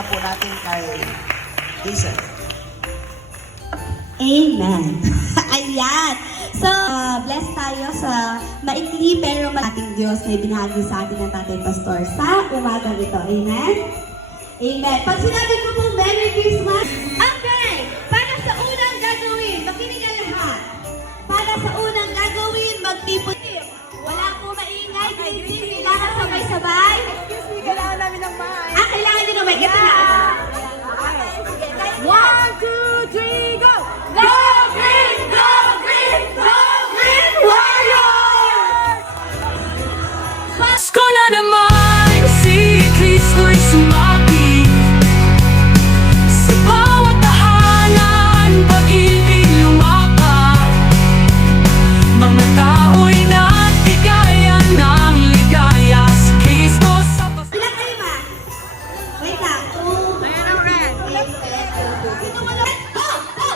na po natin kay Jason. Amen. Ayan. So, blessed tayo sa maikli pero ating Diyos na ibinahagi sa atin ng Tatay Pastor sa umagang ito. Amen? Amen. Pag sinabi ko po, Merry Christmas. Okay. Para sa unang gagawin, makinig ang lahat. Para sa unang gagawin, magpiputip. Wala po maingay. Kailangan sabay-sabay. Excuse me, kailangan namin ng bahay. Kailangan din naman. Ito na. 1, 2, 3, go! Go green! Go green! Go green Warriors! Pasko na naman, si Kristo'y sumapit. Sa bawat tahanan, pag-ibig lumakap. Mga tao'y natigayan ng ligaya. Si Kristo sa Ilan kayo ba? Wait lang. 2, Ayan ang red. Ito mo na. Go! Go!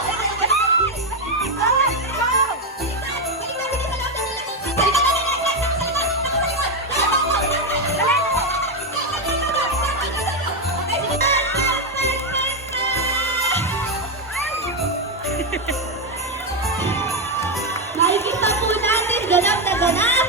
Nakikita po natin, ganap na ganap.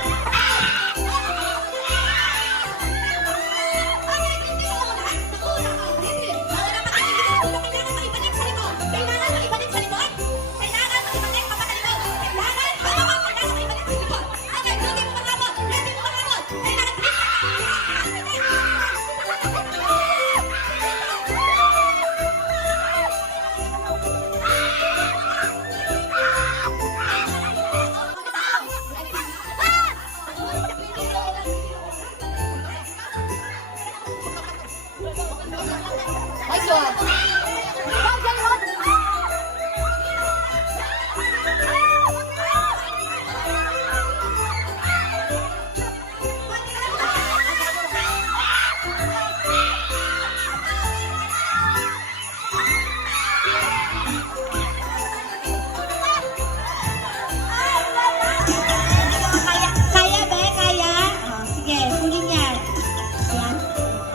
Kaya ba? Kaya? Oh, sige, kunin yan. Ayan.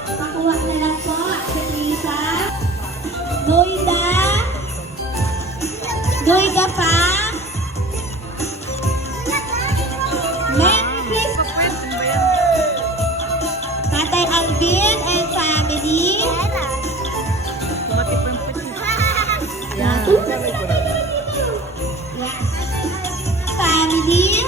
Pakuha na lang po. Si Lisa. Noida. Noida pa. Merry Christmas. Tatay Alvin and family. Yan. Family.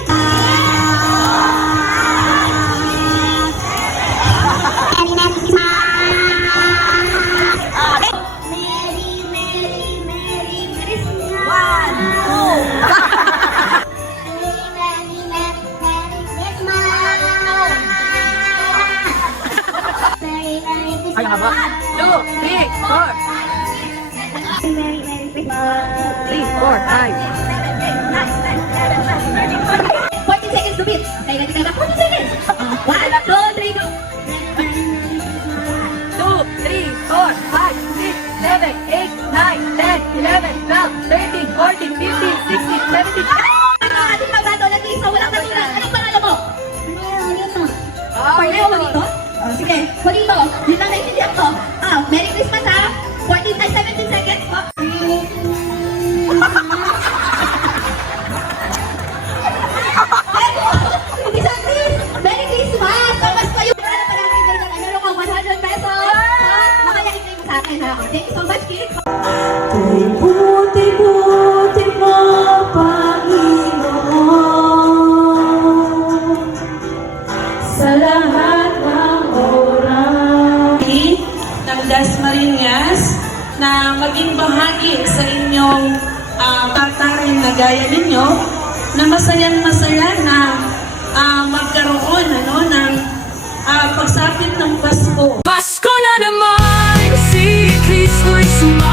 Merry, Merry, Merry Christmas. 1, 2. Merry, Merry, Merry Christmas. Merry, Merry Christmas. Ay, haba. 2, 3, 4. Merry, Merry Christmas. 3, 4, 5. 14 seconds to beat. Okay, ready ka na? 14 seconds. 1, 2, 3, go. 2, 3, 4, 5, 6, 7, 8, 9, 10, 11, 12, 13, 14, 15, 16, 17. Ano ang ating pagbato na isa? Walang natira. Anong pangalan mo? Oh, Parneo Juanito? Oh, sige. Juanito, yun lang naintindihan ko. Merry Christmas ha. 14 ay 17 seconds po. Isang Chris, Merry Christmas! Kamas pa yung ano pa namin dyan. Meron kang 100 pesos. Makayain mo sa akin ha. Thank you so much, kids. Kay buti-buti mo, Panginoon, sa lahat ng oras ng Dasmariñas na maging bahagi sa inyong tatarin na gaya ninyo na masayang-masaya na magkaroon ng pagsapit ng Pasko. Pasko na naman, si Kristo'y sumapit.